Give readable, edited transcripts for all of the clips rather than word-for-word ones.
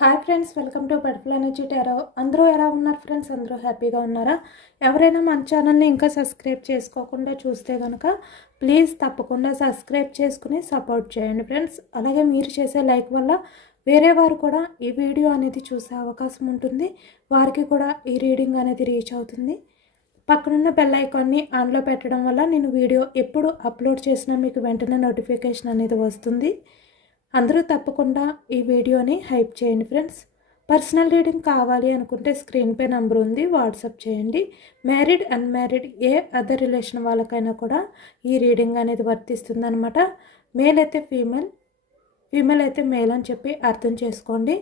Hi friends, welcome to butterfly energy tarot. అందరూ ఎలా ఉన్నారు ఫ్రెండ్స్? అందరూ హ్యాపీగా ఉన్నారా? ఎవరైనా మన ఛానల్ని ఇంకా సబ్స్క్రైబ్ చేసుకోకుండా చూస్తే కనుక ప్లీజ్ తప్పకుండా సబ్స్క్రైబ్ చేసుకుని సపోర్ట్ చేయండి ఫ్రెండ్స్. అలాగే మీరు చేసే లైక్ వల్ల వేరే వారు కూడా ఈ వీడియో అనేది చూసే అవకాశం ఉంటుంది. వారికి కూడా ఈ రీడింగ్ అనేది రీచ్ అవుతుంది. పక్కనున్న బెల్ ఐకాన్ని ఆన్లో పెట్టడం వల్ల నేను వీడియో ఎప్పుడు అప్లోడ్ చేసినా మీకు వెంటనే నోటిఫికేషన్ అనేది వస్తుంది. అందరూ తప్పకుండా ఈ వీడియోని హైప్ చేయండి ఫ్రెండ్స్. పర్సనల్ రీడింగ్ కావాలి అనుకుంటే స్క్రీన్పై నెంబర్ ఉంది, వాట్సాప్ చేయండి. మ్యారీడ్ అన్మ్యారీడ్ ఏ అదర్ రిలేషన్ వాళ్ళకైనా కూడా ఈ రీడింగ్ అనేది వర్తిస్తుంది అనమాట. మేల్ అయితే ఫీమేల్, ఫీమేల్ అయితే మేల్ అని చెప్పి అర్థం చేసుకోండి.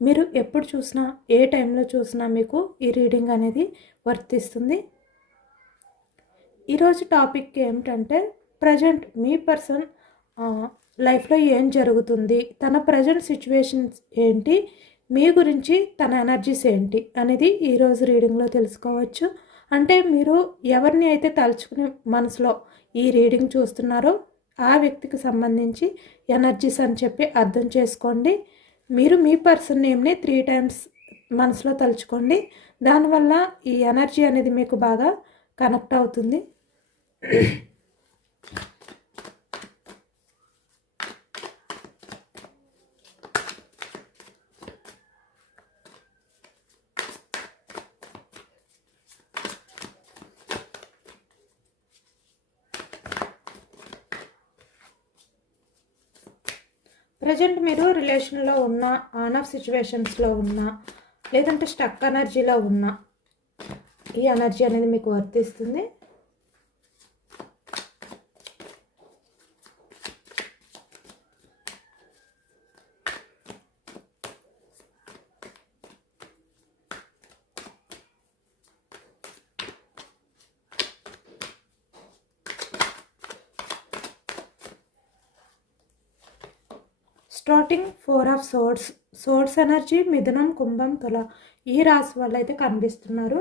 మీరు ఎప్పుడు చూసినా ఏ టైంలో చూసినా మీకు ఈ రీడింగ్ అనేది వర్తిస్తుంది. ఈరోజు టాపిక్ ఏమిటంటే ప్రజెంట్ మీ పర్సన్ లైఫ్లో ఏం జరుగుతుంది, తన ప్రజెంట్ సిచ్యువేషన్స్ ఏంటి, మీ గురించి తన ఎనర్జీస్ ఏంటి అనేది ఈరోజు రీడింగ్లో తెలుసుకోవచ్చు. అంటే మీరు ఎవరిని అయితే తలుచుకుని మనసులో ఈ రీడింగ్ చూస్తున్నారో ఆ వ్యక్తికి సంబంధించి ఎనర్జీస్ అని చెప్పి అర్థం చేసుకోండి. మీరు మీ పర్సన్ నేమ్ని 3 times మనసులో తలుచుకోండి. దానివల్ల ఈ ఎనర్జీ అనేది మీకు బాగా కనెక్ట్ అవుతుంది. ప్రజెంట్ మీరు రిలేషన్లో ఉన్న, ఆన్ ఆఫ్ సిచ్యువేషన్స్లో ఉన్న, లేదంటే స్టక్ ఎనర్జీలో ఉన్న ఈ ఎనర్జీ అనేది మీకు వర్తిస్తుంది. Starting 4 of swords, swords energy మిథునం, కుంభం, తుల ఈ రాశి వాళ్ళు అయితే కనిపిస్తున్నారు.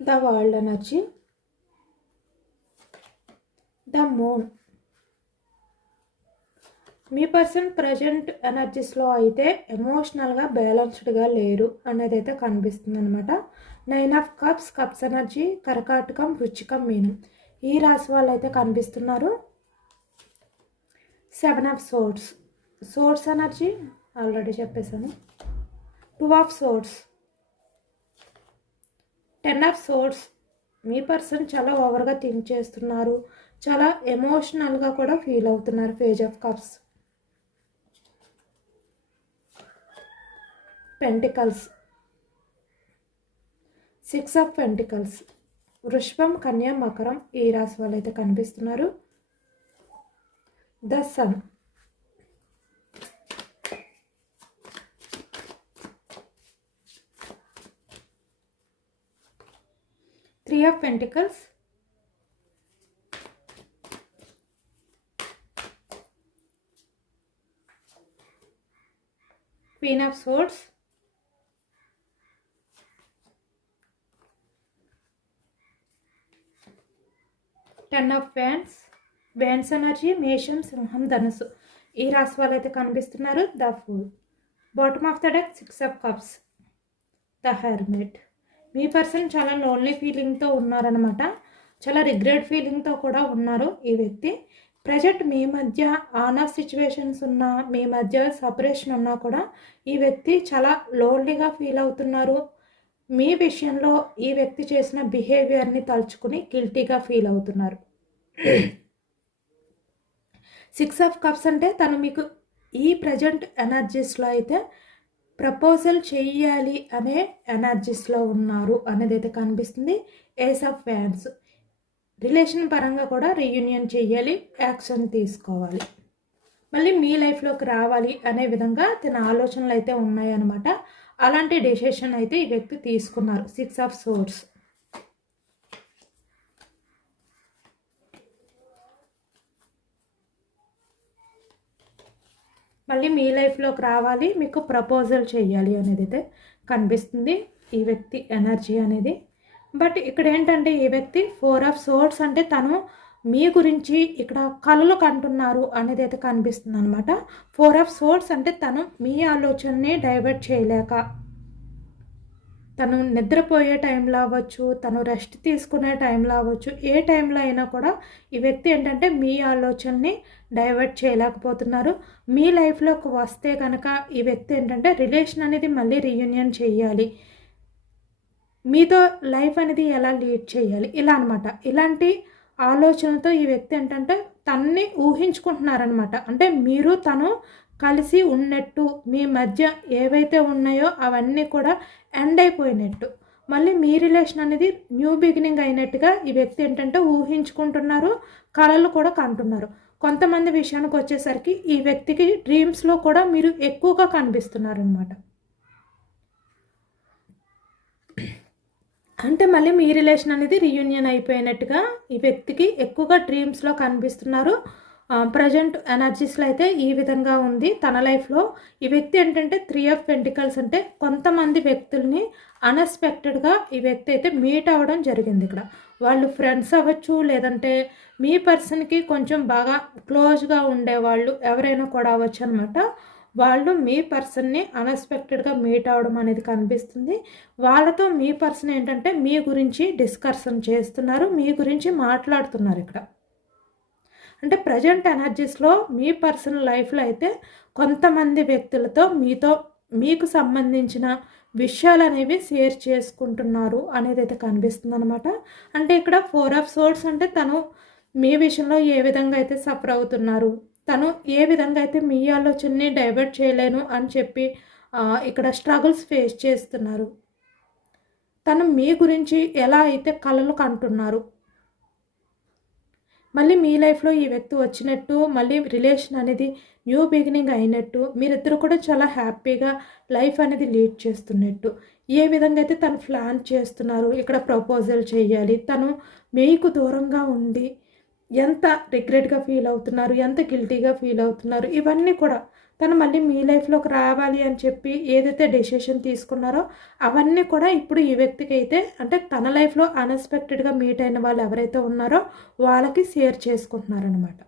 The world energy, the moon. మీ పర్సన్ ప్రజెంట్ ఎనర్జీస్లో అయితే ఎమోషనల్గా బ్యాలెన్స్డ్గా లేరు అనేది అయితే కనిపిస్తుంది అనమాట. 9 of cups, కప్స్ ఎనర్జీ కర్కాటకం, వృశ్చికం, మీనం ఈ రాశి వాళ్ళు అయితే కనిపిస్తున్నారు. 7 of swords, swords energy already చెప్పేశాను. 2 of swords, 10 of swords. మీ పర్సన్ చాలా ఓవర్గా థింక్ చేస్తున్నారు, చాలా ఎమోషనల్గా కూడా ఫీల్ అవుతున్నారు. Page of cups, pentacles, 6 of pentacles. వృషభం, కన్యా, మకరం ఈ రాశి వాళ్ళు అయితే కనిపిస్తున్నారు. The sun, 3 of Pentacles, Queen of Swords, Ten of Wands. Wands energy మేషం, సింహం, ధనుసు ఈ రాశి వాళ్ళు అయితే కనిపిస్తున్నారు. The fool. Bottom of the deck 6 of cups, the hermit. Me person చాలా లోన్లీ ఫీలింగ్తో ఉన్నారనమాట. చాలా రిగ్రెట్ ఫీలింగ్తో కూడా ఉన్నారు ఈ వ్యక్తి. ప్రజెంట్ మీ మధ్య ఆన్ ఆఫ్ సిచ్యువేషన్స్ ఉన్నా, మీ మధ్య సపరేషన్ ఉన్నా కూడా ఈ వ్యక్తి చాలా లోన్లీగా ఫీల్ అవుతున్నారు. మీ విషయంలో ఈ వ్యక్తి చేసిన బిహేవియర్ని తలుచుకుని గిల్టీగా ఫీల్ అవుతున్నారు. 6 of కప్స్ అంటే తను మీకు ఈ ప్రజెంట్ ఎనర్జీస్లో అయితే ప్రపోజల్ చేయాలి అనే ఎనర్జీస్లో ఉన్నారు అనేది అయితే కనిపిస్తుంది. ఏస్ ఆఫ్ వ్యాండ్స్, రిలేషన్ పరంగా కూడా రీయూనియన్ చేయాలి, యాక్షన్ తీసుకోవాలి, మళ్ళీ మీ లైఫ్లోకి రావాలి అనే విధంగా తన ఆలోచనలు అయితే ఉన్నాయన్నమాట. అలాంటి డెసిషన్ అయితే ఈ వ్యక్తి తీసుకున్నారు. 6 of swords. మళ్ళీ మీ లైఫ్లోకి రావాలి, మీకు ప్రపోజల్ చేయాలి అనేది అయితే కనిపిస్తుంది ఈ వ్యక్తి ఎనర్జీ అనేది. బట్ ఇక్కడ ఏంటంటే ఈ వ్యక్తి 4 of swords అంటే తను మీ గురించి ఇక్కడ కలలు కంటున్నారు అనేది అయితే కనిపిస్తుంది అనమాట. 4 ఆఫ్ సోర్డ్స్ అంటే తను మీ ఆలోచనని డైవర్ట్ చేయలేక, తను నిద్రపోయే టైంలో అవ్వచ్చు, తను రెస్ట్ తీసుకునే టైంలో అవ్వచ్చు, ఏ టైంలో అయినా కూడా ఈ వ్యక్తి ఏంటంటే మీ ఆలోచనని డైవర్ట్ చేయలేకపోతున్నారు. మీ లైఫ్లోకి వస్తే కనుక ఈ వ్యక్తి ఏంటంటే రిలేషన్ అనేది మళ్ళీ రీయూనియన్ చేయాలి, మీతో లైఫ్ అనేది ఎలా లీడ్ చేయాలి, ఇలా అనమాట. ఇలాంటి ఆలోచనతో ఈ వ్యక్తి ఏంటంటే తన్ని ఊహించుకుంటున్నారనమాట. అంటే మీరు తను కలిసి ఉన్నట్టు, మీ మధ్య ఏవైతే ఉన్నాయో అవన్నీ కూడా ఎండ్ అయిపోయినట్టు, మళ్ళీ మీ రిలేషన్ అనేది న్యూ బిగినింగ్ అయినట్టుగా ఈ వ్యక్తి ఏంటంటే ఊహించుకుంటున్నారు, కళలు కూడా కంటున్నారు. కొంతమంది విషయానికి వచ్చేసరికి ఈ వ్యక్తికి డ్రీమ్స్లో కూడా మీరు ఎక్కువగా కనిపిస్తున్నారనమాట. అంటే మళ్ళీ మీ రిలేషన్ అనేది రీయూనియన్ అయిపోయినట్టుగా ఈ వ్యక్తికి ఎక్కువగా డ్రీమ్స్లో కనిపిస్తున్నారు. ప్రజెంట్ ఎనర్జీస్లో అయితే ఈ విధంగా ఉంది తన లైఫ్లో. ఈ వ్యక్తి ఏంటంటే 3 ఆఫ్ పెంటికల్స్ అంటే కొంతమంది వ్యక్తుల్ని అన్ఎక్స్పెక్టెడ్గా ఈ వ్యక్తి అయితే మీట్ అవ్వడం జరిగింది. ఇక్కడ వాళ్ళు ఫ్రెండ్స్ అవ్వచ్చు, లేదంటే మీ పర్సన్కి కొంచెం బాగా క్లోజ్గా ఉండేవాళ్ళు ఎవరైనా కూడా అవ్వచ్చు అనమాట. వాళ్ళు మీ పర్సన్ని అన్ఎక్స్పెక్టెడ్గా మీట్ అవ్వడం అనేది కనిపిస్తుంది. వాళ్ళతో మీ పర్సన్ ఏంటంటే మీ గురించి డిస్కషన్ చేస్తున్నారు, మీ గురించి మాట్లాడుతున్నారు. ఇక్కడ అంటే ప్రజెంట్ ఎనర్జీస్లో మీ పర్సనల్ లైఫ్లో అయితే కొంతమంది వ్యక్తులతో మీకు సంబంధించిన విషయాలు అనేవి షేర్ చేసుకుంటున్నారు అనేది అయితే కనిపిస్తుంది అనమాట. అంటే ఇక్కడ 4 ఆఫ్ సోర్డ్స్ అంటే తను మీ విషయంలో ఏ విధంగా అయితే సఫర్ అవుతున్నారు, తను ఏ విధంగా అయితే మీ ఆలోచనని డైవర్ట్ చేయలేను అని చెప్పి ఇక్కడ స్ట్రగుల్స్ ఫేస్ చేస్తున్నారు, తను మీ గురించి ఎలా అయితే కలలు కంటున్నారు, మళ్ళీ మీ లైఫ్లో ఈ వ్యక్తి వచ్చినట్టు, మళ్ళీ రిలేషన్ అనేది న్యూ బిగినింగ్ అయినట్టు, మీరిద్దరు కూడా చాలా హ్యాపీగా లైఫ్ అనేది లీడ్ చేస్తున్నట్టు, ఏ విధంగా అయితే తను ప్లాన్ చేస్తున్నారు, ఇక్కడ ప్రపోజల్ చేయాలి, తను మీకు దూరంగా ఉండి ఎంత రిగ్రెట్గా ఫీల్ అవుతున్నారు, ఎంత గిల్టీగా ఫీల్ అవుతున్నారు, ఇవన్నీ కూడా తను మళ్ళీ మీ లైఫ్లోకి రావాలి అని చెప్పి ఏదైతే డెసిషన్ తీసుకున్నారో అవన్నీ కూడా ఇప్పుడు ఈ వ్యక్తికి అయితే అంటే తన లైఫ్లో అన్ఎక్స్పెక్టెడ్గా మీట్ అయిన వాళ్ళు ఎవరైతే ఉన్నారో వాళ్ళకి షేర్ చేసుకుంటున్నారనమాట.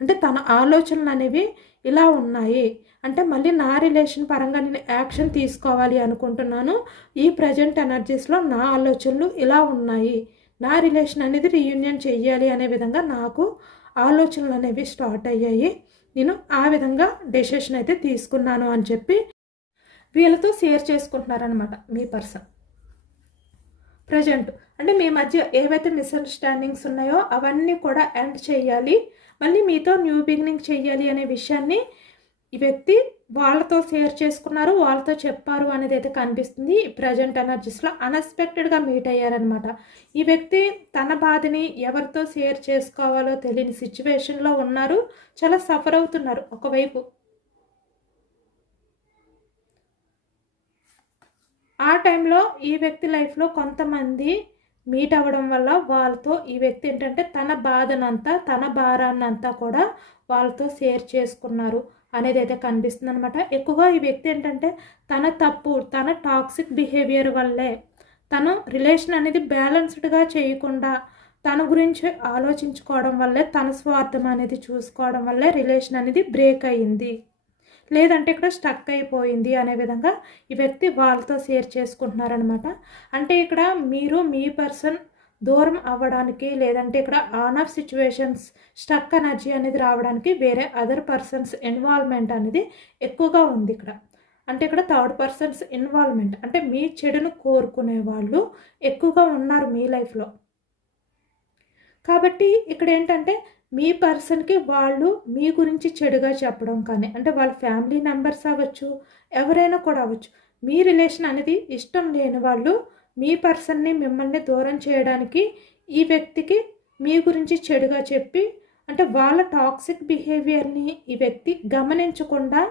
అంటే తన ఆలోచనలు అనేవి ఇలా ఉన్నాయి, అంటే మళ్ళీ నా రిలేషన్ పరంగా నేను యాక్షన్ తీసుకోవాలి అనుకుంటున్నాను, ఈ ప్రజెంట్ ఎనర్జీస్లో నా ఆలోచనలు ఇలా ఉన్నాయి, నా రిలేషన్ అనేది రీయూనియన్ చెయ్యాలి అనే విధంగా నాకు ఆలోచనలు అనేవి స్టార్ట్ అయ్యాయి, నేను ఆ విధంగా డెసిషన్ అయితే తీసుకున్నాను అని చెప్పి వీళ్ళతో షేర్ చేసుకుంటున్నారనమాట మీ పర్సన్. ప్రజెంట్ అంటే మీ మధ్య ఏవైతే మిస్అండర్స్టాండింగ్స్ ఉన్నాయో అవన్నీ కూడా ఎండ్ చేయాలి, మళ్ళీ మీతో న్యూ బిగినింగ్ చెయ్యాలి అనే విషయాన్ని ఈ వ్యక్తి వాళ్ళతో షేర్ చేసుకున్నారు, వాళ్ళతో చెప్పారు అనేది అయితే కనిపిస్తుంది. ప్రజెంట్ ఎనర్జీస్లో అన్ఎక్స్పెక్టెడ్గా మీట్ అయ్యారనమాట. ఈ వ్యక్తి తన బాధని ఎవరితో షేర్ చేసుకోవాలో తెలియని సిచ్యువేషన్లో ఉన్నారు, చాలా సఫర్ అవుతున్నారు. ఒకవైపు ఆ టైంలో ఈ వ్యక్తి లైఫ్లో కొంతమంది మీట్ అవ్వడం వల్ల వాళ్ళతో ఈ వ్యక్తి ఏంటంటే తన బాధనంతా, తన భారాన్నంతా కూడా వాళ్ళతో షేర్ చేసుకున్నారు అనేది అయితే కనిపిస్తుంది అనమాట. ఎక్కువగా ఈ వ్యక్తి ఏంటంటే తన టాక్సిక్ బిహేవియర్ వల్లే, తను రిలేషన్ అనేది బ్యాలెన్స్డ్గా చేయకుండా తన గురించి ఆలోచించుకోవడం వల్లే, తన స్వార్థం అనేది చూసుకోవడం వల్లే రిలేషన్ అనేది బ్రేక్ అయ్యింది, లేదంటే ఇక్కడ స్టక్ అయిపోయింది అనే విధంగా ఈ వ్యక్తి వాళ్ళతో షేర్ చేసుకుంటున్నారనమాట. అంటే ఇక్కడ మీరు మీ పర్సన్ దూరం అవ్వడానికి, లేదంటే ఇక్కడ on off situations stuck energy అనేది రావడానికి వేరే అదర్ పర్సన్స్ ఇన్వాల్వ్మెంట్ అనేది ఎక్కువగా ఉంది ఇక్కడ. అంటే ఇక్కడ థర్డ్ పర్సన్స్ ఇన్వాల్వ్మెంట్ అంటే మీ చెడును కోరుకునే వాళ్ళు ఎక్కువగా ఉన్నారు మీ లైఫ్లో. కాబట్టి ఇక్కడ ఏంటంటే మీ పర్సన్కి వాళ్ళు మీ గురించి చెడుగా చెప్పడం కానీ, అంటే వాళ్ళ ఫ్యామిలీ మెంబర్స్ అవ్వచ్చు, ఎవరైనా కూడా అవ్వచ్చు, మీ రిలేషన్ అనేది ఇష్టం లేని వాళ్ళు మీ పర్సన్ని మిమ్మల్ని దూరం చేయడానికి ఈ వ్యక్తికి మీ గురించి చెడుగా చెప్పి, అంటే వాళ్ళ టాక్సిక్ బిహేవియర్ని ఈ వ్యక్తి గమనించకుండా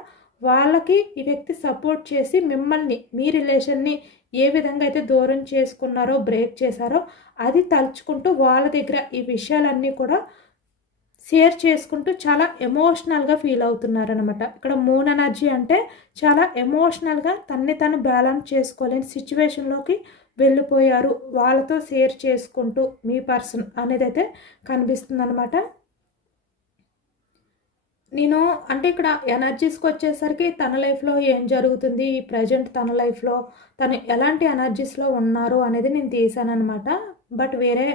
వాళ్ళకి ఈ వ్యక్తి సపోర్ట్ చేసి మిమ్మల్ని, మీ రిలేషన్ని ఏ విధంగా అయితే దూరం చేసుకున్నారో, బ్రేక్ చేశారో అది తలుచుకుంటూ వాళ్ళ దగ్గర ఈ విషయాలన్నీ కూడా షేర్ చేసుకుంటూ చాలా ఎమోషనల్గా ఫీల్ అవుతున్నారనమాట. ఇక్కడ మూన్ ఎనర్జీ అంటే చాలా ఎమోషనల్గా తను బ్యాలెన్స్ చేసుకోలేని సిచ్యువేషన్లోకి వెళ్ళిపోయారు, వాళ్ళతో షేర్ చేసుకుంటూ మీ పర్సన్ అనేది అయితే కనిపిస్తుంది అనమాట. నేను అంటే ఇక్కడ ఎనర్జీస్కి వచ్చేసరికి తన లైఫ్లో ఏం జరుగుతుంది, ఈ ప్రజెంట్ తన లైఫ్లో తను ఎలాంటి ఎనర్జీస్లో ఉన్నారు అనేది నేను తీసానమాట. బట్ వేరే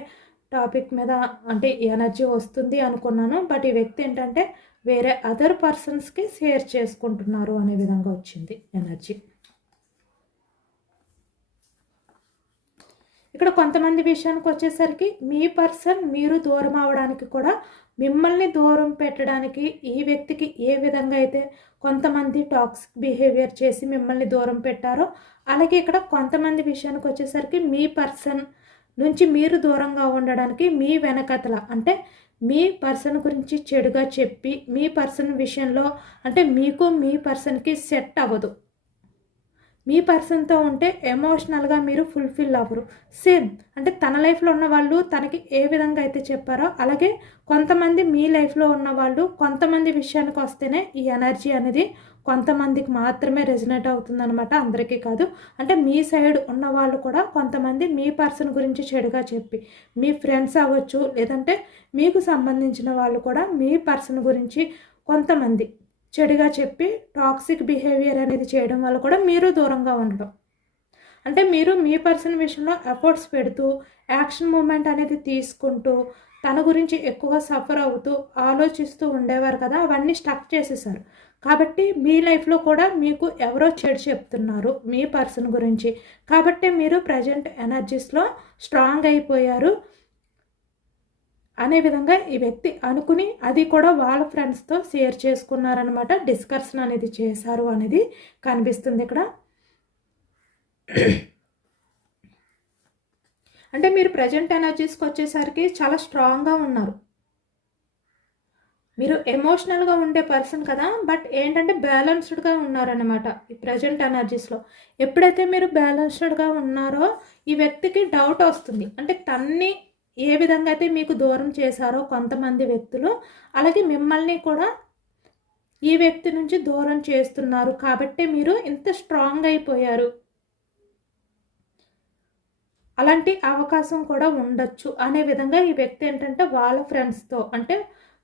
టాపిక్ మీద అంటే ఎనర్జీ వస్తుంది అనుకున్నాను. బట్ ఈ వ్యక్తి ఏంటంటే వేరే అదర్ పర్సన్స్కి షేర్ చేసుకుంటున్నారు అనే విధంగా వచ్చింది ఎనర్జీ. ఇక్కడ కొంతమంది విషయానికి వచ్చేసరికి మీ పర్సన్ మీరు దూరం అవడానికి కూడా, మిమ్మల్ని దూరం పెట్టడానికి ఈ వ్యక్తికి ఏ విధంగా అయితే కొంతమంది టాక్సిక్ బిహేవియర్ చేసి మిమ్మల్ని దూరం పెట్టారో, అలాగే ఇక్కడ కొంతమంది విషయానికి వచ్చేసరికి మీ పర్సన్ నుంచి మీరు దూరంగా ఉండడానికి మీ వెనకతల అంటే మీ పర్సన్ గురించి చెడుగా చెప్పి మీ పర్సన్ విషయంలో అంటే మీకు మీ పర్సన్కి సెట్ అవ్వదు, మీ పర్సన్తో ఉంటే ఎమోషనల్గా మీరు ఫుల్ఫిల్ అవ్వరు. సేమ్ అంటే తన లైఫ్లో ఉన్న వాళ్ళు తనకి ఏ విధంగా అయితే చెప్పారో, అలాగే కొంతమంది మీ లైఫ్లో ఉన్న వాళ్ళు కొంతమంది విషయానికి వస్తేనే ఈ ఎనర్జీ అనేది కొంతమందికి మాత్రమే రెజనేట్ అవుతుందన్నమాట, అందరికీ కాదు. అంటే మీ సైడ్ ఉన్న వాళ్ళు కూడా కొంతమంది మీ పర్సన్ గురించి చెడుగా చెప్పి, మీ ఫ్రెండ్స్ అవ్వచ్చు, లేదంటే మీకు సంబంధించిన వాళ్ళు కూడా మీ పర్సన్ గురించి కొంతమంది చెడుగా చెప్పి టాక్సిక్ బిహేవియర్ అనేది చేయడం వల్ల కూడా మీరు దూరంగా ఉండడం. అంటే మీరు మీ పర్సన్ విషయంలో ఎఫర్ట్స్ పెడుతూ యాక్షన్ మూమెంట్ అనేది తీసుకుంటూ తన గురించి ఎక్కువగా సఫర్ అవుతూ ఆలోచిస్తూ ఉండేవారు కదా, అవన్నీ స్టక్ చేసేసారు. కాబట్టి మీ లైఫ్లో కూడా మీకు ఎవరో చెడు చెప్తున్నారు మీ పర్సన్ గురించి, కాబట్టి మీరు ప్రజెంట్ ఎనర్జీస్లో స్ట్రాంగ్ అయిపోయారు అనే విధంగా ఈ వ్యక్తి అనుకుని అది కూడా వాళ్ళ ఫ్రెండ్స్తో షేర్ చేసుకున్నారనమాట, డిస్కషన్ అనేది చేశారు అనేది కనిపిస్తుంది ఇక్కడ. అంటే మీరు ప్రజెంట్ ఎనర్జీస్కి వచ్చేసరికి చాలా స్ట్రాంగ్గా ఉన్నారు, మీరు ఎమోషనల్గా ఉండే పర్సన్ కదా, బట్ ఏంటంటే బ్యాలెన్స్డ్గా ఉన్నారనమాట ఈ ప్రజెంట్ ఎనర్జీస్లో. ఎప్పుడైతే మీరు బ్యాలెన్స్డ్గా ఉన్నారో ఈ వ్యక్తికి డౌట్ వస్తుంది, అంటే తన్ని ఏ విధంగా అయితే మీకు దూరం చేశారో కొంతమంది వ్యక్తులు, అలాగే మిమ్మల్ని కూడా ఈ వ్యక్తి నుంచి దూరం చేస్తున్నారు కాబట్టి మీరు ఇంత స్ట్రాంగ్ అయిపోయారు, అలాంటి అవకాశం కూడా ఉండొచ్చు అనే విధంగా ఈ వ్యక్తి ఏంటంటే వాళ్ళ ఫ్రెండ్స్తో అంటే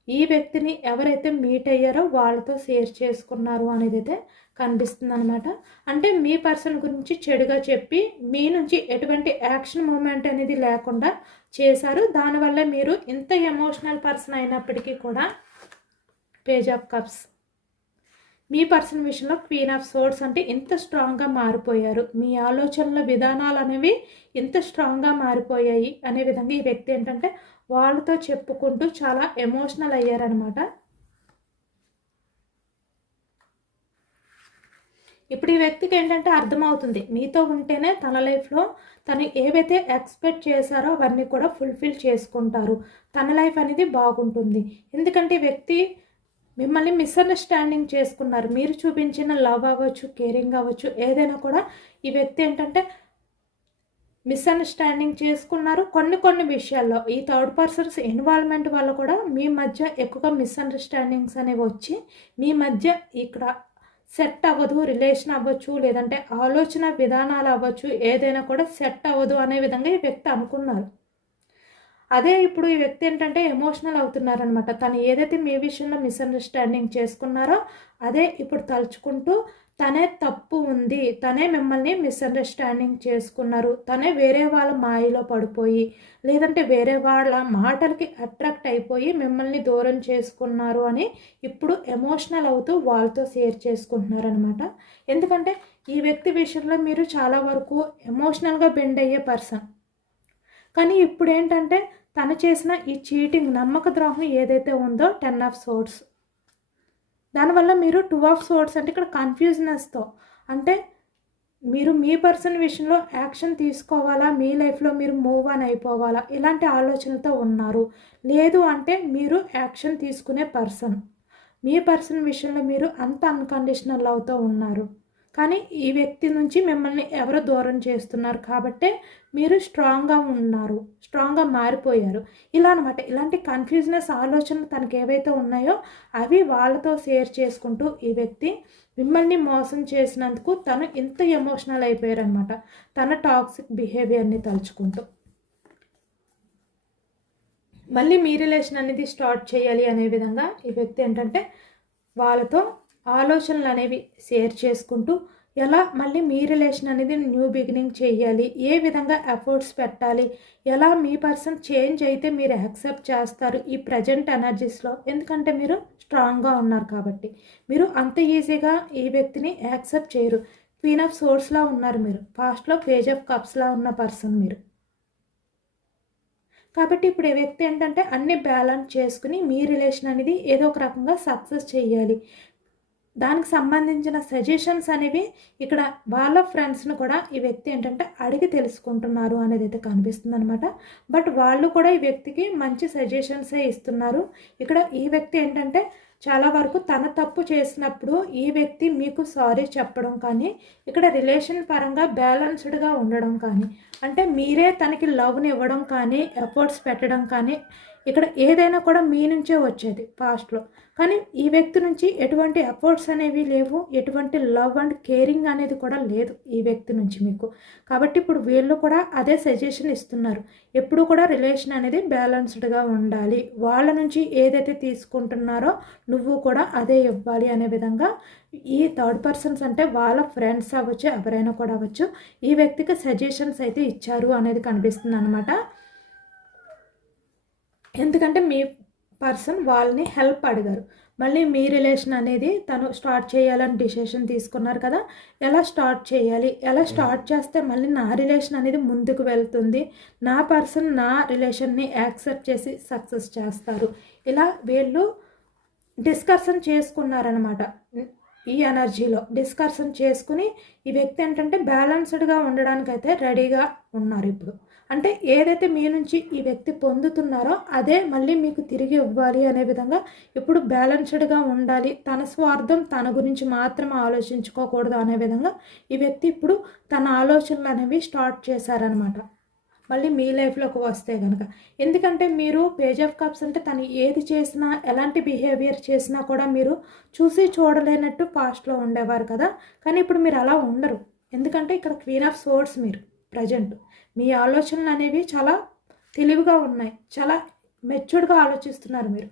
ఈ వ్యక్తిని ఎవరైతే మీట్ అయ్యారో వాళ్ళతో షేర్ చేసుకున్నారు అనేది అయితే కనిపిస్తుంది అనమాట. అంటే మీ పర్సన్ గురించి చెడుగా చెప్పి మీ నుంచి ఎటువంటి యాక్షన్ మూమెంట్ అనేది లేకుండా చేశారు, దానివల్ల మీరు ఇంత ఎమోషనల్ పర్సన్ అయినప్పటికీ కూడా page of cups me person విషయంలో క్వీన్ ఆఫ్ సోర్డ్స్ అంటే ఇంత స్ట్రాంగ్గా మారిపోయారు, మీ ఆలోచనల విధానాలు అనేవి ఇంత స్ట్రాంగ్గా మారిపోయాయి అనే విధంగా ఈ వ్యక్తి ఏంటంటే వాళ్ళతో చెప్పుకుంటూ చాలా ఎమోషనల్ అయ్యారనమాట. ఇప్పుడు ఈ వ్యక్తికి ఏంటంటే అర్థమవుతుంది మీతో ఉంటేనే తన లైఫ్లో తను ఏవైతే ఎక్స్పెక్ట్ చేశారో అవన్నీ కూడా ఫుల్ఫిల్ చేసుకుంటారు, తన లైఫ్ అనేది బాగుంటుంది. ఎందుకంటే ఈ వ్యక్తి మిమ్మల్ని మిస్అండర్స్టాండింగ్ చేసుకున్నారు, మీరు చూపించిన లవ్ అవ్వచ్చు, కేరింగ్ అవ్వచ్చు, ఏదైనా కూడా ఈ వ్యక్తి ఏంటంటే మిస్అండర్స్టాండింగ్ చేసుకున్నారు. కొన్ని విషయాల్లో ఈ థర్డ్ పర్సన్స్ ఇన్వాల్వ్మెంట్ వల్ల కూడా మీ మధ్య ఎక్కువగా మిస్అండర్స్టాండింగ్స్ అనేవి వచ్చి మీ మధ్య ఇక్కడ సెట్ అవ్వదు, రిలేషన్ అవ్వచ్చు, లేదంటే ఆలోచన విధానాలు అవ్వచ్చు, ఏదైనా కూడా సెట్ అవ్వదు అనే విధంగా ఈ వ్యక్తి అనుకున్నారు. అదే ఇప్పుడు ఈ వ్యక్తి ఏంటంటే ఎమోషనల్ అవుతున్నారనమాట, తను ఏదైతే మీ విషయంలో మిస్అండర్స్టాండింగ్ చేసుకున్నారో అదే ఇప్పుడు తలుచుకుంటూ తనే తప్పు ఉంది, తనే మిమ్మల్ని మిస్అండర్స్టాండింగ్ చేసుకున్నారు, తనే వేరే వాళ్ళ మాయలో పడిపోయి లేదంటే వేరే వాళ్ళ మాటలకి అట్రాక్ట్ అయిపోయి మిమ్మల్ని దూరం చేసుకున్నారు అని ఇప్పుడు ఎమోషనల్ అవుతూ వాళ్ళతో షేర్ చేసుకుంటున్నారనమాట. ఎందుకంటే ఈ వ్యక్తి విషయంలో మీరు చాలా వరకు ఎమోషనల్గా బెండ్ అయ్యే పర్సన్, కానీ ఇప్పుడు ఏంటంటే తను చేసిన ఈ చీటింగ్ నమ్మక ద్రోహం ఏదైతే ఉందో 10 ఆఫ్ సోర్డ్స్, దానివల్ల మీరు 2 ఆఫ్ సోర్డ్స్ అంటే ఇక్కడ కన్ఫ్యూజనెస్తో అంటే మీరు మీ పర్సన్ విషయంలో యాక్షన్ తీసుకోవాలా, మీ లైఫ్లో మీరు మూవ్ ఆన్ అయిపోవాలా ఇలాంటి ఆలోచనలతో ఉన్నారు. లేదు అంటే మీరు యాక్షన్ తీసుకునే పర్సన్, మీ పర్సన్ విషయంలో మీరు అంత అన్కండిషనల్ లవ్తో ఉన్నారు. కానీ ఈ వ్యక్తి నుంచి మిమ్మల్ని ఎవరో దూరం చేస్తున్నారు కాబట్టే మీరు స్ట్రాంగ్గా ఉన్నారు, స్ట్రాంగ్గా మారిపోయారు ఇలా అనమాట. ఇలాంటి కన్ఫ్యూజనెస్ ఆలోచనలు తనకి ఏవైతే ఉన్నాయో అవి వాళ్ళతో షేర్ చేసుకుంటూ ఈ వ్యక్తి మిమ్మల్ని మోసం చేసినందుకు తను ఇంత ఎమోషనల్ అయిపోయారనమాట, తన టాక్సిక్ బిహేవియర్ని తలుచుకుంటూ. మళ్ళీ మీ రిలేషన్ అనేది స్టార్ట్ చేయాలి అనే విధంగా ఈ వ్యక్తి ఏంటంటే వాళ్ళతో ఆలోచనలు అనేవి షేర్ చేసుకుంటూ ఎలా మళ్ళీ మీ రిలేషన్ అనేది న్యూ బిగినింగ్ చేయాలి, ఏ విధంగా ఎఫర్ట్స్ పెట్టాలి, ఎలా మీ పర్సన్ చేంజ్ అయితే మీరు యాక్సెప్ట్ చేస్తారు ఈ ప్రజెంట్ ఎనర్జీస్లో. ఎందుకంటే మీరు స్ట్రాంగ్గా ఉన్నారు కాబట్టి మీరు అంత ఈజీగా ఈ వ్యక్తిని యాక్సెప్ట్ చేయరు. క్వీన్ ఆఫ్ సోర్స్లా ఉన్నారు మీరు, పాస్ట్లో పేజ్ ఆఫ్ కప్స్లా ఉన్న పర్సన్ మీరు. కాబట్టి ఇప్పుడు ఈ వ్యక్తి ఏంటంటే అన్ని బ్యాలెన్స్ చేసుకుని మీ రిలేషన్ అనేది ఏదో ఒక రకంగా సక్సెస్ చేయాలి. దానికి సంబంధించిన సజెషన్స్ అనేవి ఇక్కడ వాళ్ళ ఫ్రెండ్స్ని కూడా ఈ వ్యక్తి ఏంటంటే అడిగి తెలుసుకుంటున్నారు అనేది అయితే కనిపిస్తుంది అనమాట. బట్ వాళ్ళు కూడా ఈ వ్యక్తికి మంచి సజెషన్సే ఇస్తున్నారు. ఇక్కడ ఈ వ్యక్తి ఏంటంటే చాలా వరకు తన తప్పు చేసినప్పుడు ఈ వ్యక్తి మీకు సారీ చెప్పడం కానీ, ఇక్కడ రిలేషన్ పరంగా బ్యాలెన్స్డ్గా ఉండడం కానీ, అంటే మీరే తనకి లవ్ని ఇవ్వడం కానీ, ఎఫర్ట్స్ పెట్టడం కానీ, ఇక్కడ ఏదైనా కూడా మీ నుంచే వచ్చేది పాస్ట్లో. కానీ ఈ వ్యక్తి నుంచి ఎటువంటి ఎఫర్ట్స్ అనేవి లేవు, ఎటువంటి లవ్ అండ్ కేరింగ్ అనేది కూడా లేదు ఈ వ్యక్తి నుంచి మీకు. కాబట్టి ఇప్పుడు వీళ్ళు కూడా అదే సజెషన్ ఇస్తున్నారు, ఎప్పుడు కూడా రిలేషన్ అనేది బ్యాలెన్స్డ్గా ఉండాలి, వాళ్ళ నుంచి ఏదైతే తీసుకుంటున్నారో నువ్వు కూడా అదే ఇవ్వాలి అనే విధంగా ఈ థర్డ్ పర్సన్స్ అంటే వాళ్ళ ఫ్రెండ్స్ అవ్వచ్చు, ఎవరైనా కూడా అవ్వచ్చు, ఈ వ్యక్తికి సజెషన్స్ అయితే ఇచ్చారు అనేది కనిపిస్తుంది అనమాట. ఎందుకంటే మీ పర్సన్ వాళ్ళని హెల్ప్ అడిగారు. మళ్ళీ మీ రిలేషన్ అనేది తను స్టార్ట్ చేయాలని డిసిషన్ తీసుకున్నారు కదా, ఎలా స్టార్ట్ చేయాలి, ఎలా స్టార్ట్ చేస్తే మళ్ళీ నా రిలేషన్ అనేది ముందుకు వెళ్తుంది, నా పర్సన్ నా రిలేషన్ని యాక్సెప్ట్ చేసి సక్సెస్ చేస్తారు, ఇలా వీళ్ళు డిస్కషన్ చేసుకున్నారనమాట. ఈ ఎనర్జీలో డిస్కషన్ చేసుకుని ఈ వ్యక్తి ఏంటంటే బ్యాలెన్స్డ్గా ఉండడానికైతే రెడీగా ఉన్నారు ఇప్పుడు. అంటే ఏదైతే మీ నుంచి ఈ వ్యక్తి పొందుతున్నారో అదే మళ్ళీ మీకు తిరిగి ఇవ్వాలి అనే విధంగా ఇప్పుడు బ్యాలెన్స్డ్గా ఉండాలి, తన స్వార్థం తన గురించి మాత్రం ఆలోచించుకోకూడదు అనే విధంగా ఈ వ్యక్తి ఇప్పుడు తన ఆలోచనలు అనేవి స్టార్ట్ చేశారనమాట. మళ్ళీ మీ లైఫ్లోకి వస్తే కనుక, ఎందుకంటే మీరు పేజ్ ఆఫ్ కప్స్ అంటే తను ఏది చేసినా ఎలాంటి బిహేవియర్ చేసినా కూడా మీరు చూసి చూడలేనట్టు పాస్ట్లో ఉండేవారు కదా. కానీ ఇప్పుడు మీరు అలా ఉండరు, ఎందుకంటే ఇక్కడ క్వీన్ ఆఫ్ సోర్డ్స్ మీరు ప్రజెంట్. మీ ఆలోచనలు అనేవి చాలా తెలివిగా ఉన్నాయి, చాలా మెచ్యూర్డ్గా ఆలోచిస్తున్నారు మీరు.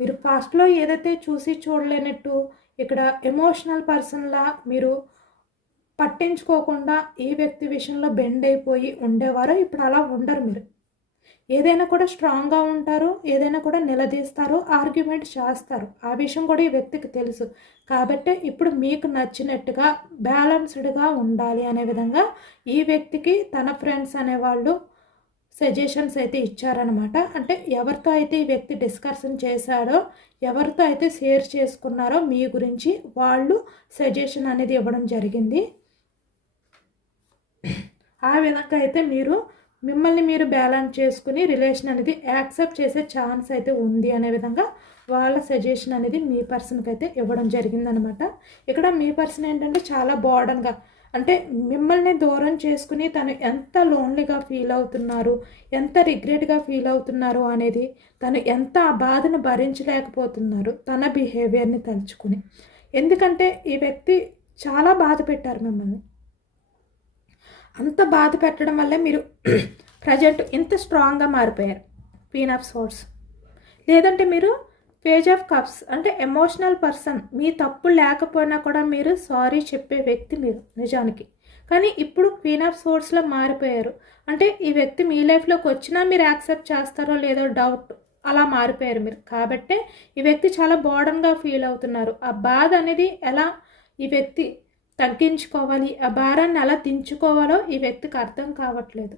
మీరు పాస్ట్లో ఏదైతే చూసి చూడలేనట్టు ఇక్కడ ఎమోషనల్ పర్సన్లా మీరు పట్టించుకోకుండా ఈ వ్యక్తి విషయంలో బెండ్ అయిపోయి ఉండేవారో ఇప్పుడు అలా ఉండరు మీరు. ఏదైనా కూడా స్ట్రాంగ్గా ఉంటారు, ఏదైనా కూడా నిలదీస్తారు, ఆర్గ్యుమెంట్ చేస్తారు. ఆ విషయం కూడా ఈ వ్యక్తికి తెలుసు. కాబట్టి ఇప్పుడు మీకు నచ్చినట్టుగా బ్యాలెన్స్డ్గా ఉండాలి అనే విధంగా ఈ వ్యక్తికి తన ఫ్రెండ్స్ అనేవాళ్ళు సజెషన్స్ అయితే ఇచ్చారనమాట. అంటే ఎవరితో అయితే ఈ వ్యక్తి డిస్కషన్ చేశాడో, ఎవరితో అయితే షేర్ చేసుకున్నారో మీ గురించి వాళ్ళు సజెషన్ అనేది ఇవ్వడం జరిగింది. ఆ విధంగా అయితే మీరు మిమ్మల్ని మీరు బ్యాలెన్స్ చేసుకుని రిలేషన్ అనేది యాక్సెప్ట్ చేసే ఛాన్స్ అయితే ఉంది అనే విధంగా వాళ్ళ సజెషన్ అనేది మీ పర్సన్కి అయితే ఇవ్వడం జరిగిందనమాట. ఇక్కడ మీ పర్సన్ ఏంటంటే చాలా బోర్డన్గా, అంటే మిమ్మల్ని దూరం చేసుకుని తను ఎంత లోన్లీగా ఫీల్ అవుతున్నారు, ఎంత రిగ్రెట్గా ఫీల్ అవుతున్నారు అనేది, తను ఎంత ఆ బాధను భరించలేకపోతున్నారు తన బిహేవియర్ని తలుచుకుని. ఎందుకంటే ఈ వ్యక్తి చాలా బాధ పెట్టారు మిమ్మల్ని. అంత బాధ పెట్టడం వల్లే మీరు ప్రజెంట్ ఇంత స్ట్రాంగ్గా మారిపోయారు, క్వీన్ ఆఫ్ సోర్డ్స్. లేదంటే మీరు పేజ్ ఆఫ్ కప్స్ అంటే ఎమోషనల్ పర్సన్, మీ తప్పు లేకపోయినా కూడా మీరు సారీ చెప్పే వ్యక్తి మీరు నిజానికి. కానీ ఇప్పుడు క్వీన్ ఆఫ్ సోర్డ్స్లో మారిపోయారు. అంటే ఈ వ్యక్తి మీ లైఫ్లోకి వచ్చినా మీరు యాక్సెప్ట్ చేస్తారో లేదో డౌట్, అలా మారిపోయారు మీరు. కాబట్టే ఈ వ్యక్తి చాలా బోర్డన్గా ఫీల్ అవుతున్నారు. ఆ బాధ అనేది ఎలా ఈ వ్యక్తి తగ్గించుకోవాలి, ఆ భారాన్ని ఎలా దించుకోవాలో ఈ వ్యక్తికి అర్థం కావట్లేదు.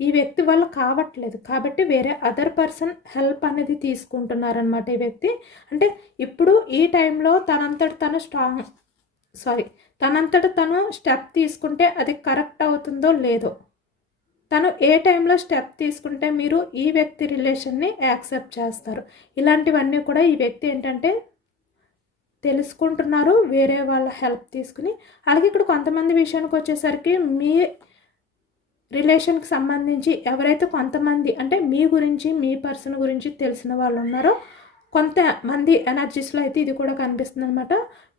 ఈ వ్యక్తి వల్ల కావట్లేదు కాబట్టి వేరే అదర్ పర్సన్ హెల్ప్ అనేది తీసుకుంటున్నారనమాట ఈ వ్యక్తి. అంటే ఇప్పుడు ఈ టైంలో తనంతట తను స్టెప్ తీసుకుంటే అది కరెక్ట్ అవుతుందో లేదో తను ఏ టైంలో స్టెప్ తీసుకుంటే మీరు ఈ వ్యక్తి రిలేషన్ని యాక్సెప్ట్ చేస్తారు. ఇలాంటివన్నీ కూడా ఈ వ్యక్తి ఏంటంటే తెలుసుకుంటున్నారు వేరే వాళ్ళ హెల్ప్ తీసుకుని. అలాగే ఇక్కడ కొంతమంది విషయానికి వచ్చేసరికి మీ రిలేషన్కి సంబంధించి ఎవరైతే కొంతమంది అంటే మీ గురించి మీ పర్సన్ గురించి తెలిసిన వాళ్ళు ఉన్నారో కొంతమంది ఎనర్జీస్లో అయితే ఇది కూడా కనిపిస్తుంది అనమాట.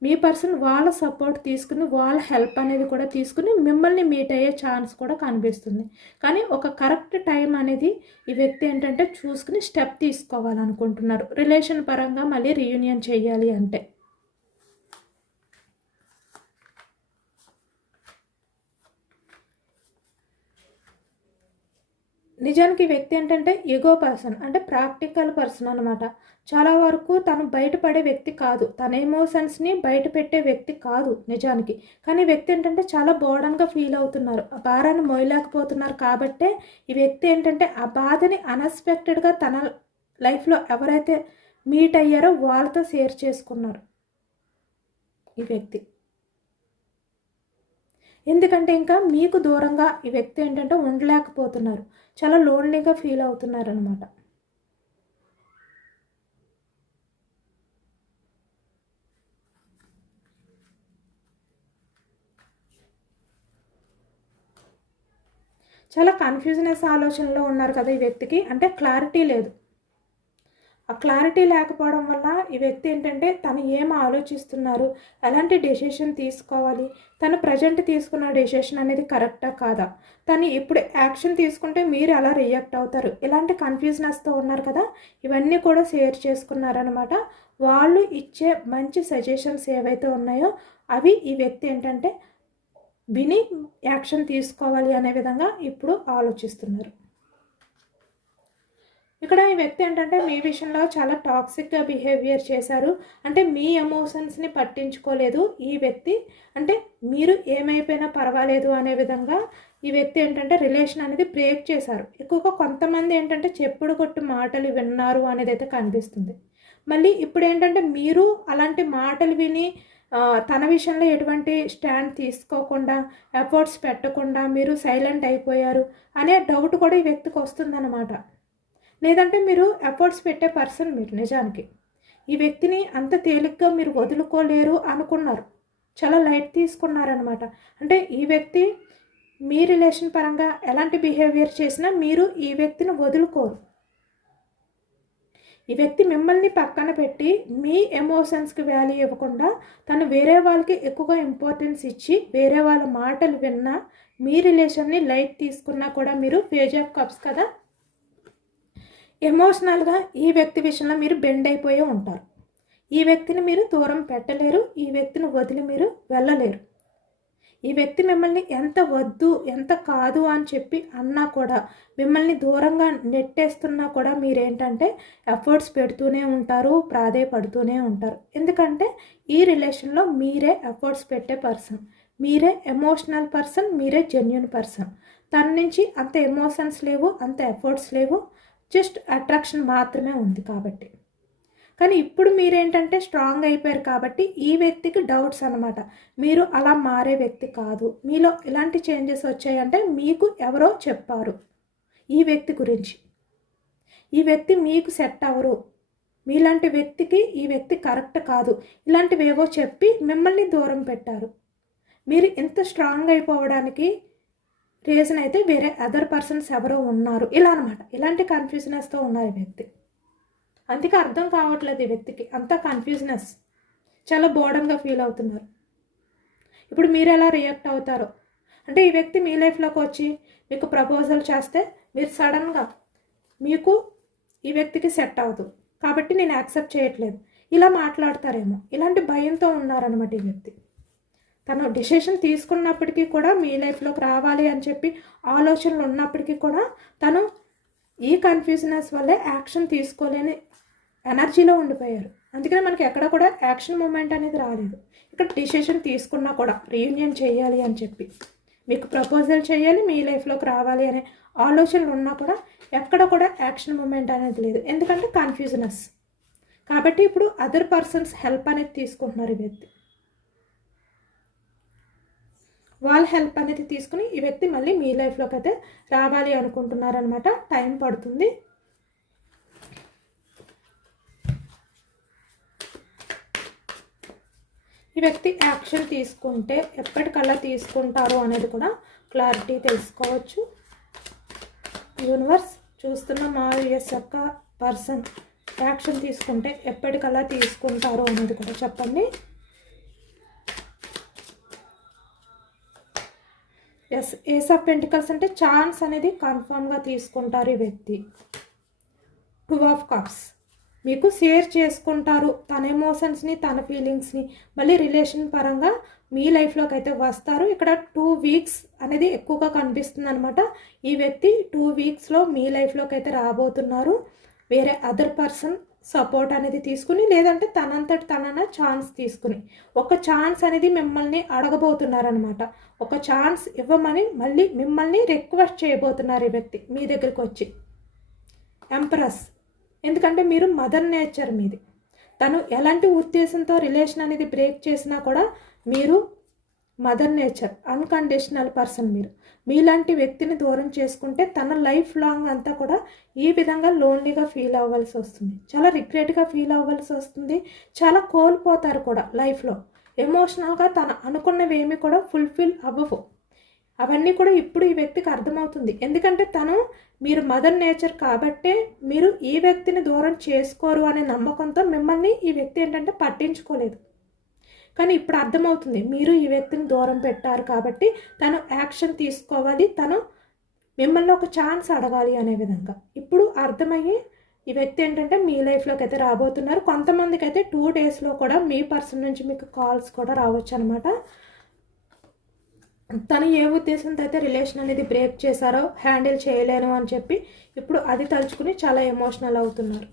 మీ పర్సన్ వాళ్ళ సపోర్ట్ తీసుకుని వాళ్ళ హెల్ప్ అనేది కూడా తీసుకుని మిమ్మల్ని మీట్ అయ్యే ఛాన్స్ కూడా కనిపిస్తుంది. కానీ ఒక కరెక్ట్ టైం అనేది ఈ వ్యక్తి ఏంటంటే చూసుకుని స్టెప్ తీసుకోవాలనుకుంటున్నారు రిలేషన్ పరంగా మళ్ళీ రీయూనియన్ చేయాలి అంటే. నిజానికి ఈ వ్యక్తి ఏంటంటే ఈగో పర్సన్ అంటే ప్రాక్టికల్ పర్సన్ అనమాట. చాలా వరకు తను బయటపడే వ్యక్తి కాదు, తన ఎమోషన్స్ని బయట పెట్టే వ్యక్తి కాదు నిజానికి. కానీ వ్యక్తి ఏంటంటే చాలా బోర్డన్గా ఫీల్ అవుతున్నారు, ఆ భారాన్ని మోయలేకపోతున్నారు. కాబట్టే ఈ వ్యక్తి ఏంటంటే ఆ బాధని అన్ఎక్స్పెక్టెడ్గా తన లైఫ్లో ఎవరైతే మీట్ అయ్యారో వాళ్ళతో షేర్ చేసుకున్నారు ఈ వ్యక్తి. ఎందుకంటే ఇంకా మీకు దూరంగా ఈ వ్యక్తి ఏంటంటే ఉండలేకపోతున్నారు, చాలా లోన్లీగా ఫీల్ అవుతున్నారు అనమాట. చాలా కన్ఫ్యూజనెస్ ఆలోచనలో ఉన్నారు కదా ఈ వ్యక్తికి. అంటే క్లారిటీ లేదు. ఆ క్లారిటీ లేకపోవడం వల్ల ఈ వ్యక్తి ఏంటంటే తను ఏం ఆలోచిస్తున్నారు, ఎలాంటి డెసిషన్ తీసుకోవాలి, తను ప్రజెంట్ తీసుకున్న డెసిషన్ అనేది కరెక్టా కాదా, తను ఇప్పుడు యాక్షన్ తీసుకుంటే మీరు ఎలా రియాక్ట్ అవుతారు, ఇలాంటి కన్ఫ్యూజనెస్తో ఉన్నారు కదా. ఇవన్నీ కూడా షేర్ చేసుకున్నారనమాట. వాళ్ళు ఇచ్చే మంచి సజెషన్స్ ఏవైతే ఉన్నాయో అవి ఈ వ్యక్తి ఏంటంటే విని యాక్షన్ తీసుకోవాలి అనే విధంగా ఇప్పుడు ఆలోచిస్తున్నారు. ఇక్కడ ఈ వ్యక్తి ఏంటంటే మీ విషయంలో చాలా టాక్సిక్గా బిహేవియర్ చేశారు. అంటే మీ ఎమోషన్స్ని పట్టించుకోలేదు ఈ వ్యక్తి. అంటే మీరు ఏమైపోయినా పర్వాలేదు అనే విధంగా ఈ వ్యక్తి ఏంటంటే రిలేషన్ అనేది బ్రేక్ చేశారు. ఎక్కువగా కొంతమంది ఏంటంటే చెప్పుడు కొట్టు మాటలు విన్నారు అనేది అయితే కనిపిస్తుంది. మళ్ళీ ఇప్పుడు ఏంటంటే మీరు అలాంటి మాటలు విని తన విషయంలో ఎటువంటి స్టాండ్ తీసుకోకుండా ఎఫర్ట్స్ పెట్టకుండా మీరు సైలెంట్ అయిపోయారు అనే డౌట్ కూడా ఈ వ్యక్తికి వస్తుందన్నమాట. లేదంటే మీరు ఎఫర్ట్స్ పెట్టే పర్సన్ మీరు నిజానికి. ఈ వ్యక్తిని అంత తేలిగ్గా మీరు వదులుకోలేరు అనుకున్నారు, చాలా లైట్ తీసుకున్నారనమాట. అంటే ఈ వ్యక్తి మీ రిలేషన్ పరంగా ఎలాంటి బిహేవియర్ చేసినా మీరు ఈ వ్యక్తిని వదులుకోరు. ఈ వ్యక్తి మిమ్మల్ని పక్కన పెట్టి మీ ఎమోషన్స్కి వాల్యూ ఇవ్వకుండా తను వేరే వాళ్ళకి ఎక్కువగా ఇంపార్టెన్స్ ఇచ్చి వేరే వాళ్ళ మాటలు విన్నా మీ రిలేషన్ని లైట్ తీసుకున్నా కూడా మీరు పేజ్ ఆఫ్ కప్స్ కదా, ఎమోషనల్గా ఈ వ్యక్తి విషయంలో మీరు బెండ్ అయిపోయి ఉంటారు. ఈ వ్యక్తిని మీరు దూరం పెట్టలేరు, ఈ వ్యక్తిని వదిలి మీరు వెళ్ళలేరు. ఈ వ్యక్తి మిమ్మల్ని ఎంత వద్దు ఎంత కాదు అని చెప్పి అన్నా కూడా మిమ్మల్ని దూరంగా నెట్టేస్తున్నా కూడా మీరేంటంటే ఎఫర్ట్స్ పెడుతూనే ఉంటారు, ప్రాధేయపడుతూనే ఉంటారు. ఎందుకంటే ఈ రిలేషన్లో మీరే ఎఫర్ట్స్ పెట్టే పర్సన్, మీరే ఎమోషనల్ పర్సన్, మీరే జెన్యూన్ పర్సన్. తన నుంచి అంత ఎమోషన్స్ లేవు, అంత ఎఫర్ట్స్ లేవు, జస్ట్ అట్రాక్షన్ మాత్రమే ఉంది కాబట్టి. కానీ ఇప్పుడు మీరేంటంటే స్ట్రాంగ్ అయిపోయారు కాబట్టి ఈ వ్యక్తికి డౌట్స్ అనమాట. మీరు అలా మారే వ్యక్తి కాదు, మీలో ఇలాంటి చేంజెస్ వచ్చాయంటే మీకు ఎవరో చెప్పారు ఈ వ్యక్తి గురించి. ఈ వ్యక్తి మీకు సెట్ అవ్వరు, మీలాంటి వ్యక్తికి ఈ వ్యక్తి కరెక్ట్ కాదు, ఇలాంటివేవో చెప్పి మిమ్మల్ని దూరం పెట్టారు. మీరు ఇంత స్ట్రాంగ్ అయిపోవడానికి రీజన్ అయితే వేరే అదర్ పర్సన్స్ ఎవరో ఉన్నారు ఇలా అనమాట. ఇలాంటి కన్ఫ్యూజనెస్తో ఉన్నారు ఈ వ్యక్తి. అందుకే అర్థం కావట్లేదు ఈ వ్యక్తికి, అంత కన్ఫ్యూజనెస్, చాలా బోర్డన్గా ఫీల్ అవుతున్నారు. ఇప్పుడు మీరు ఎలా రియాక్ట్ అవుతారో అంటే ఈ వ్యక్తి మీ లైఫ్లోకి వచ్చి మీకు ప్రపోజల్ చేస్తే మీరు సడన్గా మీకు ఈ వ్యక్తికి సెట్ అవ్వదు కాబట్టి నేను యాక్సెప్ట్ చేయట్లేదు ఇలా మాట్లాడతారేమో, ఇలాంటి భయంతో ఉన్నారనమాట ఈ వ్యక్తి. తను డిసిషన్ తీసుకున్నప్పటికీ కూడా మీ లైఫ్లోకి రావాలి అని చెప్పి ఆలోచనలు ఉన్నప్పటికీ కూడా తను ఈ కన్ఫ్యూజనెస్ వల్లే యాక్షన్ తీసుకోలేని ఎనర్జీలో ఉండిపోయారు. అందుకనే మనకి ఎక్కడ కూడా యాక్షన్ మూమెంట్ అనేది రాలేదు. ఇక్కడ డిసిషన్ తీసుకున్నా కూడా రీయూనియన్ చేయాలి అని చెప్పి మీకు ప్రపోజల్ చేయాలి, మీ లైఫ్లోకి రావాలి అనే ఆలోచనలు ఉన్నా కూడా ఎక్కడ కూడా యాక్షన్ మూమెంట్ అనేది లేదు. ఎందుకంటే కన్ఫ్యూజనెస్ కాబట్టి ఇప్పుడు అదర్ పర్సన్స్ హెల్ప్ అనేది తీసుకుంటున్నారు ఈ వ్యక్తి. వాళ్ళ హెల్ప్ అనేది తీసుకుని ఈ వ్యక్తి మళ్ళీ మీ లైఫ్లోకి అయితే రావాలి అనుకుంటున్నారనమాట. టైం పడుతుంది. ఈ వ్యక్తి యాక్షన్ తీసుకుంటే ఎప్పటికల్లా తీసుకుంటారు అనేది కూడా క్లారిటీ తెలుసుకోవచ్చు. యూనివర్స్, చూస్తున్న మా యొక్క పర్సన్ యాక్షన్ తీసుకుంటే ఎప్పటికల్లా తీసుకుంటారు అనేది కూడా చెప్పండి. ఎస్, ఏస్ ఆఫ్ పెంటికల్స్ అంటే ఛాన్స్ అనేది కన్ఫామ్గా తీసుకుంటారు ఈ వ్యక్తి. 2 ఆఫ్ కప్స్, మీకు షేర్ చేసుకుంటారు తన ఎమోషన్స్ని, తన ఫీలింగ్స్ని. మళ్ళీ రిలేషన్ పరంగా మీ లైఫ్లోకి అయితే వస్తారు. ఇక్కడ 2 వీక్స్ అనేది ఎక్కువగా కనిపిస్తుంది అనమాట. ఈ వ్యక్తి 2 వీక్స్లో మీ లైఫ్లోకి అయితే రాబోతున్నారు. వేరే అదర్ పర్సన్ సపోర్ట్ అనేది తీసుకుని, లేదంటే తనంతటి తనన ఛాన్స్ తీసుకుని, ఒక ఛాన్స్ అనేది మిమ్మల్ని అడగబోతున్నారనమాట. ఒక ఛాన్స్ ఇవ్వమని మళ్ళీ మిమ్మల్ని రిక్వెస్ట్ చేయబోతున్నారు ఈ వ్యక్తి మీ దగ్గరికి వచ్చి. ఎంప్రెస్, ఎందుకంటే మీరు మదర్ నేచర్ మీది. తను ఎలాంటి ఉద్దేశంతో రిలేషన్ అనేది బ్రేక్ చేసినా కూడా మీరు మదర్ నేచర్, అన్కండిషనల్ పర్సన్. మీరు మీలాంటి వ్యక్తిని దూరం చేసుకుంటే తన లైఫ్ లాంగ్ అంతా కూడా ఈ విధంగా లోన్లీగా ఫీల్ అవ్వాల్సి వస్తుంది, చాలా రిగ్రెట్గా ఫీల్ అవ్వాల్సి వస్తుంది, చాలా కోల్పోతారు కూడా లైఫ్లో. ఎమోషనల్గా తను అనుకున్నవి ఏమి కూడా ఫుల్ఫిల్ అవ్వవు. అవన్నీ కూడా ఇప్పుడు ఈ వ్యక్తికి అర్థమవుతుంది. ఎందుకంటే తను మీరు మదర్ నేచర్ కాబట్టే మీరు ఈ వ్యక్తిని దూరం చేసుకోరు అనే నమ్మకంతో మిమ్మల్ని ఈ వ్యక్తి ఏంటంటే పట్టించుకోలేదు. కానీ ఇప్పుడు అర్థమవుతుంది, మీరు ఈ వ్యక్తిని దూరం పెట్టారు కాబట్టి తను యాక్షన్ తీసుకోవాలి, తను మిమ్మల్ని ఒక ఛాన్స్ అడగాలి అనే విధంగా ఇప్పుడు అర్థమయ్యి ఈ వ్యక్తి ఏంటంటే మీ లైఫ్లోకి అయితే రాబోతున్నారు. కొంతమందికి అయితే 2 డేస్లో కూడా మీ పర్సన్ నుంచి మీకు కాల్స్ కూడా రావచ్చు అనమాట. తను ఏ ఉద్దేశంతో అయితే రిలేషన్ అనేది బ్రేక్ చేశారో, హ్యాండిల్ చేయలేను అని చెప్పి ఇప్పుడు అది తలుచుకుని చాలా ఎమోషనల్ అవుతున్నారు.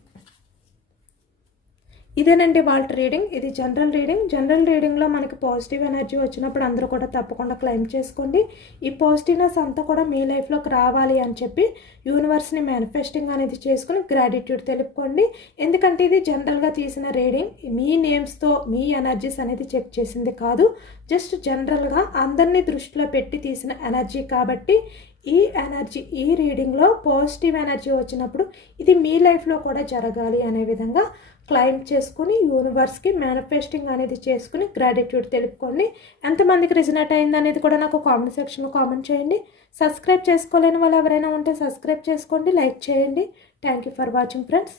ఇదేనండి వాళ్ళ రీడింగ్. ఇది జనరల్ రీడింగ్. జనరల్ రీడింగ్లో మనకి పాజిటివ్ ఎనర్జీ వచ్చినప్పుడు అందరూ కూడా తప్పకుండా క్లెయిమ్ చేసుకోండి. ఈ పాజిటివ్నెస్ అంతా కూడా మీ లైఫ్లోకి రావాలి అని చెప్పి యూనివర్స్ని మేనిఫెస్టింగ్ అనేది చేసుకుని గ్రాటిట్యూడ్ తెలుపుకోండి. ఎందుకంటే ఇది జనరల్గా తీసిన రీడింగ్, మీ నేమ్స్తో మీ ఎనర్జీస్ అనేది చెక్ చేసింది కాదు. జస్ట్ జనరల్గా అందరినీ దృష్టిలో పెట్టి తీసిన ఎనర్జీ కాబట్టి ఈ ఎనర్జీ, ఈ రీడింగ్లో పాజిటివ్ ఎనర్జీ వచ్చినప్పుడు ఇది మీ లైఫ్లో కూడా జరగాలి అనే విధంగా క్లైమ్ చేసుకుని యూనివర్స్కి మేనిఫెస్టింగ్ అనేది చేసుకుని గ్రాటిట్యూడ్ తెలుపుకోండి. ఎంతమందికి రిజనేట్ అయింది అనేది కూడా నాకు కామెంట్ సెక్షన్లో కామెంట్ చేయండి. సబ్స్క్రైబ్ చేసుకోలేని వాళ్ళు ఎవరైనా ఉంటే సబ్స్క్రైబ్ చేసుకోండి, లైక్ చేయండి. Thank you for watching friends.